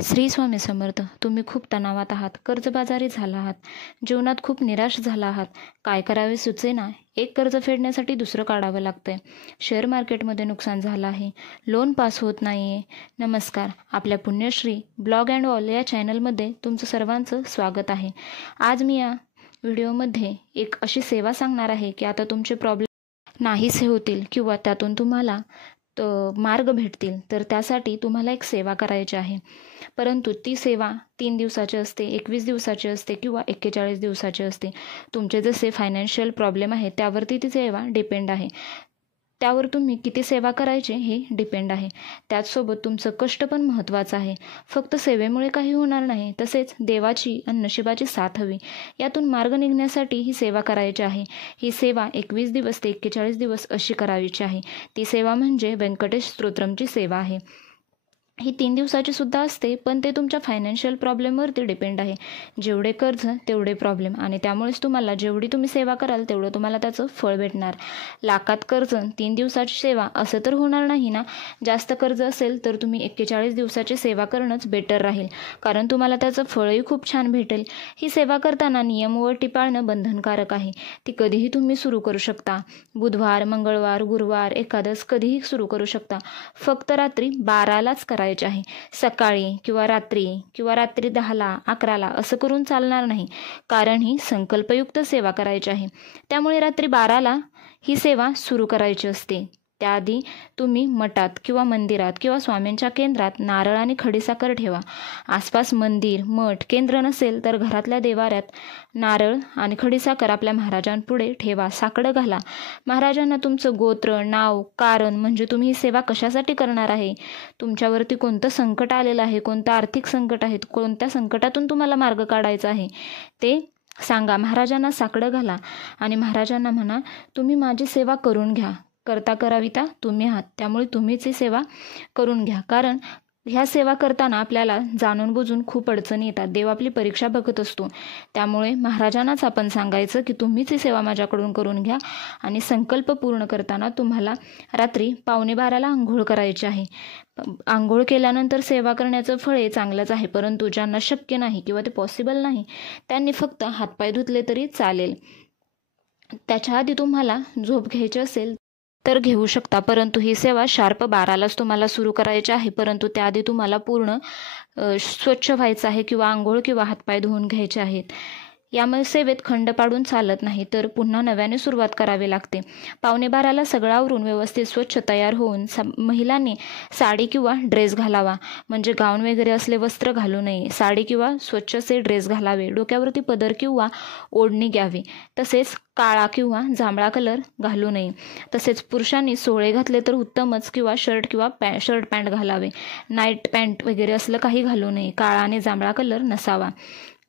श्री स्वामी समर्थ. तुम्ही खूप तणावात आहात, कर्जबाजारी झाला आहात, जीवनात खूप निराश झाला आहात. काय करावे सुचेना. एक कर्ज फेडण्यासाठी दुसरं काढावं लागतंय. शेअर मार्केटमध्ये नुकसान झालं आहे. लोन पास होत नाही आहे. नमस्कार. आपल्या पुण्यश्री ब्लॉग अँड ऑल या चॅनलमध्ये तुमचं सर्वांचं स्वागत आहे. आज मी या व्हिडिओमध्ये एक अशी सेवा सांगणार आहे की आता तुमचे प्रॉब्लेम नाहीसे होतील किंवा त्यातून तुम्हाला मार्ग भेटतील. तर त्यासाठी तुम्हाला एक सेवा करायची आहे, परंतु ती सेवा 3 दिवसाची असते, 21 दिवसाची असते किंवा 41 दिवसाची असते. तुमचे जसे फायनान्शियल प्रॉब्लेम आहे त्यावरती ती सेवा डिपेंड आहे. त्यावर तुम्ही किती सेवा करायचे हे डिपेंड आहे. त्याचसोबत तुमचं कष्ट पण महत्त्वाचं आहे. फक्त सेवेमुळे काही होणार नाही, तसेच देवाची आणि नशिबाची साथ हवी. यातून मार्ग निघण्यासाठी ही सेवा करायची आहे. ही सेवा 21 दिवस ते 41 दिवस अशी करायची आहे. ती सेवा म्हणजे व्यंकटेश स्तोत्रमची सेवा आहे. ही 3 दिवसाची सुद्धा असते, पण ते तुमच्या फायनान्शियल प्रॉब्लेमवरती डिपेंड आहे. जेवढे कर्ज तेवढे प्रॉब्लेम, आणि त्यामुळेच तुम्हाला जेवढी तुम्ही सेवा कराल तेवढं तुम्हाला त्याचं फळ भेटणार. लाखात कर्ज 3 दिवसाची सेवा असं तर होणार नाही ना. जास्त कर्ज असेल तर तुम्ही 41 दिवसाची सेवा करणंच बेटर राहील, कारण तुम्हाला त्याचं फळही खूप छान भेटेल. ही सेवा करताना नियम व अटी पाळणं बंधनकारक आहे. ती कधीही तुम्ही सुरू करू शकता. बुधवार, मंगळवार, गुरुवार, एकादश कधीही सुरू करू शकता. फक्त रात्री 12लाच करायचं आहे. सकाळी किंवा रात्री 10ला 11ला असं करून चालणार नाही, कारण ही संकल्पयुक्त सेवा करायची आहे. त्यामुळे रात्री 12ला ही सेवा सुरू करायची असते. त्याआधी तुम्ही मठात किंवा मंदिरात किंवा स्वामींच्या केंद्रात नारळ आणि खडीसाखर ठेवा. आसपास मंदिर, मठ, केंद्र नसेल तर घरातल्या देवाऱ्यात नारळ आणि खडीसाखर आपल्या महाराजांपुढे ठेवा. साकडं घाला. महाराजांना तुमचं गोत्र, नाव, कारण, म्हणजे तुम्ही ही सेवा कशासाठी करणार आहे, तुमच्यावरती कोणतं संकट आलेलं आहे, कोणतं आर्थिक संकट आहे, कोणत्या संकटातून तुम्हाला मार्ग काढायचा आहे ते सांगा. महाराजांना साकडं घाला आणि महाराजांना म्हणा, तुम्ही माझी सेवा करून घ्या. करता कराविता तुम्ही आहात, त्यामुळे तुम्हीच ही सेवा करून घ्या. कारण ह्या सेवा करताना आपल्याला जाणून बुजून खूप अडचणी येतात. देव आपली परीक्षा बघत असतो. त्यामुळे महाराजांनाच आपण सांगायचं की तुम्हीच ही सेवा माझ्याकडून करून घ्या. आणि संकल्प पूर्ण करताना तुम्हाला रात्री 11:15ला आंघोळ करायची आहे. आंघोळ केल्यानंतर सेवा करण्याचं फळ हे चांगलंच आहे, परंतु ज्यांना शक्य नाही किंवा ते पॉसिबल नाही त्यांनी फक्त हातपाय धुतले तरी चालेल. त्याच्या आधी तुम्हाला झोप घ्यायची असेल तर घेऊ शकता, परंतु ही सेवा शार्प 12लाच तुम्हाला सुरू करायची आहे. परंतु त्याआधी तुम्हाला पूर्ण स्वच्छ व्हायचं आहे किंवा आंघोळ किंवा हातपाय धुवून घ्यायचे आहेत. यामुळे सेवेत खंड पाडून चालत नाही, तर पुन्हा नव्याने सुरुवात करावी लागते. 11:15ला सगळं आवरून व्यवस्थित स्वच्छ तयार होऊन महिलांनी साडी किंवा ड्रेस घालावा, म्हणजे गाऊन वगैरे असले वस्त्र घालू नये. साडी किंवा स्वच्छसे ड्रेस घालावे. डोक्यावरती पदर किंवा ओढणी घ्यावी. तसेच काळा किंवा जांभळा कलर घालू नये. तसेच पुरुषांनी सोळे घातले तर उत्तमच, किंवा शर्ट पॅन्ट घालावे. नाईट पॅन्ट वगैरे असलं काही घालू नये. काळा आणि जांभळा कलर नसावा.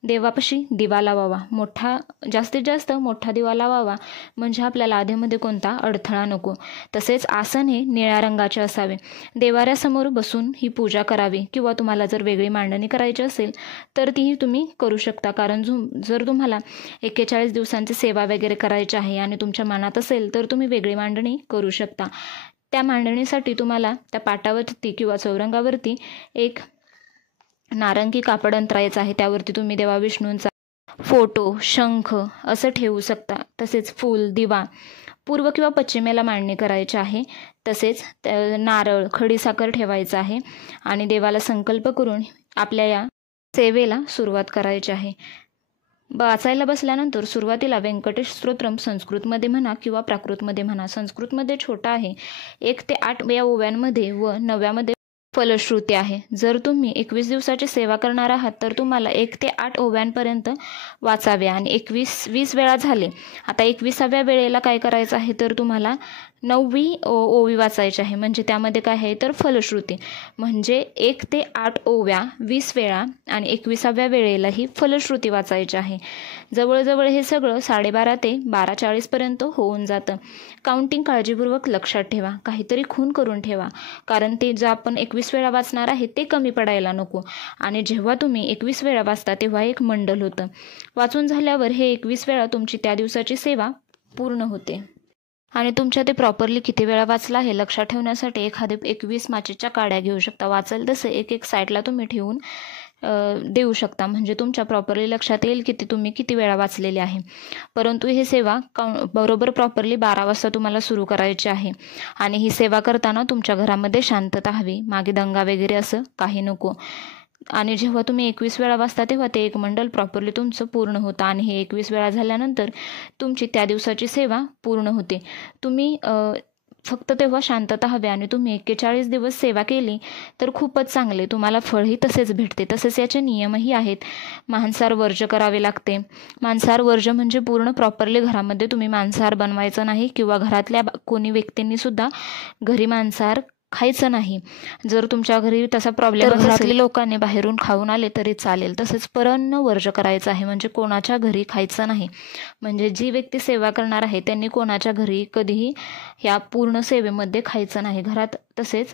देवापाशी दिवा लावावा. जास्तीत जास्त मोठा दिवा लावावा, म्हणजे आपल्याला आधीमध्ये कोणता अडथळा नको. तसेच आसन हे निळ्या रंगाचे असावे. देवाऱ्यासमोर बसून ही पूजा करावी, किंवा तुम्हाला जर वेगळी मांडणी करायची असेल तर तीही तुम्ही करू शकता. कारण जर तुम्हाला 41 दिवसांची सेवा वगैरे करायची आहे आणि तुमच्या मनात असेल तर तुम्ही वेगळी मांडणी करू शकता. त्या मांडणीसाठी तुम्हाला त्या पाटावरती किंवा चौरंगावरती एक नारंगी कापड अंतरायचं आहे. त्यावरती तुम्ही देवा विष्णूंचा फोटो, शंख असं ठेवू शकता. तसेच फूल, दिवा पूर्व किंवा पश्चिमेला मांडणी करायची आहे. तसेच नारळ, खडीसाखर ठेवायचं आहे आणि देवाला संकल्प करून आपल्या या सेवेला सुरुवात करायची आहे. वाचायला बसल्यानंतर सुरुवातीला व्यंकटेश स्तोत्रम संस्कृतमध्ये म्हणा किंवा प्राकृतमध्ये म्हणा. संस्कृतमध्ये छोटा आहे, 1 ते 8 या ओव्यांमध्ये व 9व्यामध्ये फलश्रुती आहे. जर तुम्ही 21 दिवसाची सेवा करणार आहात तर तुम्हाला 1 ते 8 ओव्यांपर्यंत वाचावे, आणि 20 वेळा झाले. आता 21व्या वेळेला काय करायचं आहे तर तुम्हाला 9वी ओवी वाचायची आहे. म्हणजे त्यामध्ये काय आहे तर फलश्रुती, म्हणजे 1 ते 8 ओव्या 20 वेळा आणि 21व्या वेळेला ही फलश्रुती वाचायची आहे. जवळजवळ हे सगळं 12:30 ते 12:40पर्यंत होऊन जातं. काउंटिंग काळजीपूर्वक लक्षात ठेवा. काहीतरी खून करून ठेवा, कारण ते जे आपण 21 वेळा वाचणार आहे ते कमी पडायला नको. आणि जेव्हा तुम्ही 21 वेळा वाचता तेव्हा एक मंडल होतं. वाचून झाल्यावर हे 21 वेळा तुमची त्या दिवसाची सेवा पूर्ण होते. आणि तुमच्या ते प्रॉपरली किती वेळा वाचला हे लक्षात ठेवण्यासाठी एखादे 21 माचीच्या काड्या घेऊ शकता. वाचेल तसे एक साईडला तुम्ही ठेवून देऊ शकता, म्हणजे तुमच्या प्रॉपरली लक्षात येईल की तुम्ही किती वेळा वाचलेले आहे. परंतु ही सेवा बरोबर प्रॉपरली 12 वाजता तुम्हाला सुरू करायची आहे. आणि ही सेवा करताना तुमच्या घरामध्ये शांतता हवी, मागे दंगा वगैरे असं काही नको. आणि जेव्हा तुम्ही 21 वेळा वाचता तेव्हा ते एक मंडल प्रॉपरली तुमचं पूर्ण होतं. आणि हे 21 वेळा झाल्यानंतर तुमची त्या दिवसाची सेवा पूर्ण होते. तुम्ही फक्त तेव्हा शांतता हवी आणि तुम्ही 41 दिवस सेवा केली तर खूपच चांगले, तुम्हाला फळही तसेच भेटते. तसेच याचे नियमही आहेत. मांसाहार वर्ज्य करावे लागते. मांसाहार वर्ज्य म्हणजे पूर्ण प्रॉपरली घरामध्ये तुम्ही मांसाहार बनवायचं नाही किंवा घरातल्या कोणी व्यक्तींनीसुद्धा घरी मांसाहार खायचं नाही. जर तुमच्या घरी तसा प्रॉब्लेम असेल, घरातल्या लोकांनी बाहेरून खाऊन आले तरी चालेल. तसेच परान्न वर्ज्य करायचं आहे, म्हणजे कोणाच्या घरी खायचं नाही. म्हणजे जी व्यक्ती सेवा करणार आहे त्यांनी कोणाच्या घरी कधीही या पूर्ण सेवेमध्ये खायचं नाही. घरात तसेच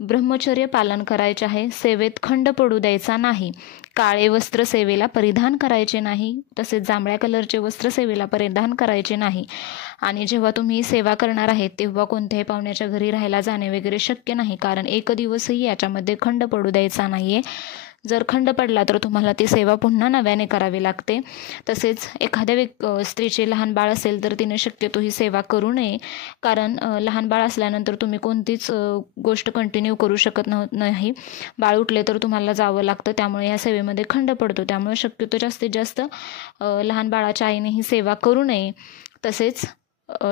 ब्रह्मचर्य पालन करायचे आहे. सेवेत खंड पडू द्यायचा नाही. काळे वस्त्र सेवेला परिधान करायचे नाही. तसेच जांभळ्या कलरचे वस्त्र सेवेला परिधान करायचे नाही. आणि जेव्हा तुम्ही सेवा करणार आहे तेव्हा कोणत्याही पाहुण्याच्या घरी राहायला जाणे वगैरे शक्य नाही, कारण एक दिवसही याच्यामध्ये खंड पडू द्यायचा नाही आहे. जर खंड पडला तर तुम्हाला ती सेवा पुन्हा नव्याने करावी लागते. तसेच एखाद्या स्त्रीचे लहान बाळ असेल तर तिने शक्यतो ही सेवा करू नये, कारण लहान बाळ असल्यानंतर तुम्ही कोणतीच गोष्ट कंटिन्यू करू शकत नाही. बाळ उठले तर तुम्हाला जावं लागतं, त्यामुळे ह्या सेवेमध्ये खंड पडतो. त्यामुळे शक्यतो जास्तीत जास्त लहान बाळाच्या आईने ही सेवा करू नये. तसेच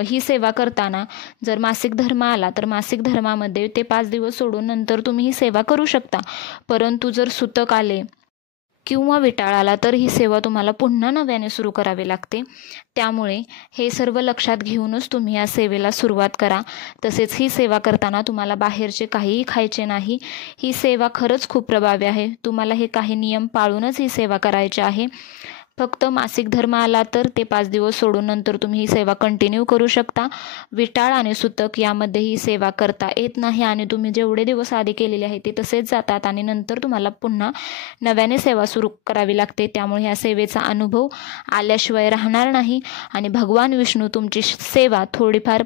ही सेवा करताना जर मासिक धर्म आला तर मासिक धर्मामध्ये ते 5 दिवस सोडून नंतर तुम्ही ही सेवा करू शकता. परंतु जर सुतक आले किंवा विटाळ आला तर ही सेवा तुम्हाला पुन्हा नव्याने सुरू करावी लागते. त्यामुळे हे सर्व लक्षात घेऊनच तुम्ही या सेवेला सुरुवात करा. तसेच ही सेवा करताना तुम्हाला बाहेरचे काहीही खायचे नाही. ही सेवा खरंच खूप प्रभावी आहे. तुम्हाला हे काही नियम पाळूनच ही सेवा करायची आहे. फक्त मासिक धर्म आला तर ते 5 दिवस सोडून नंतर तुम्ही ही सेवा कंटिन्यू करू शकता. विटाळ आणि सुतक यामध्ये ही सेवा करता येत नाही आणि तुम्ही जेवढे दिवस आधी केलेले आहे ते तसेच जातात आणि नंतर तुम्हाला पुन्हा नव्याने सेवा सुरू करावी लागते. त्यामुळे ह्या सेवेचा अनुभव आल्याशिवाय राहणार नाही. आणि भगवान विष्णू तुमची सेवा थोडीफार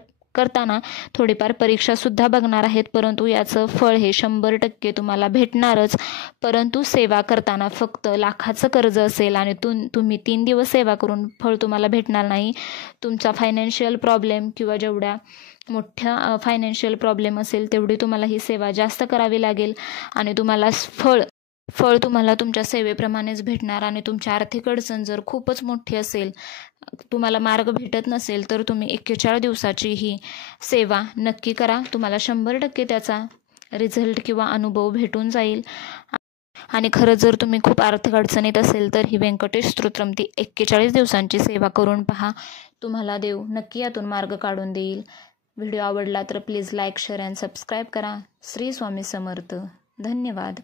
परीक्षासुद्धा बघणार आहेत, परंतु याचं फळ हे 100% तुम्हाला भेटणारच. परंतु सेवा करताना फक्त लाखाचं कर्ज असेल आणि तुम्ही 3 दिवस सेवा करून फळ तुम्हाला भेटणार नाही. तुमचा फायनान्शियल प्रॉब्लेम किंवा जेवढ्या मोठ्या फायनान्शियल प्रॉब्लेम असेल तेवढी तुम्हाला ही सेवा जास्त करावी लागेल आणि तुम्हाला फळ तुम्हाला तुमच्या सेवेप्रमाणेच भेटणार. आणि तुमची आर्थिक अडचण जर खूपच मोठी असेल, तुम्हाला मार्ग भेटत नसेल तर तुम्ही 41 दिवसाची ही सेवा नक्की करा. तुम्हाला 100% त्याचा रिझल्ट किंवा अनुभव भेटून जाईल. आणि खरंच जर तुम्ही खूप आर्थिक अडचणीत असेल तर ही व्यंकटेश स्तोत्रम ती 41 दिवसांची सेवा करून पहा. तुम्हाला देव नक्की यातून मार्ग काढून देईल. व्हिडिओ आवडला तर please like, share and subscribe करा. श्री स्वामी समर्थ. धन्यवाद.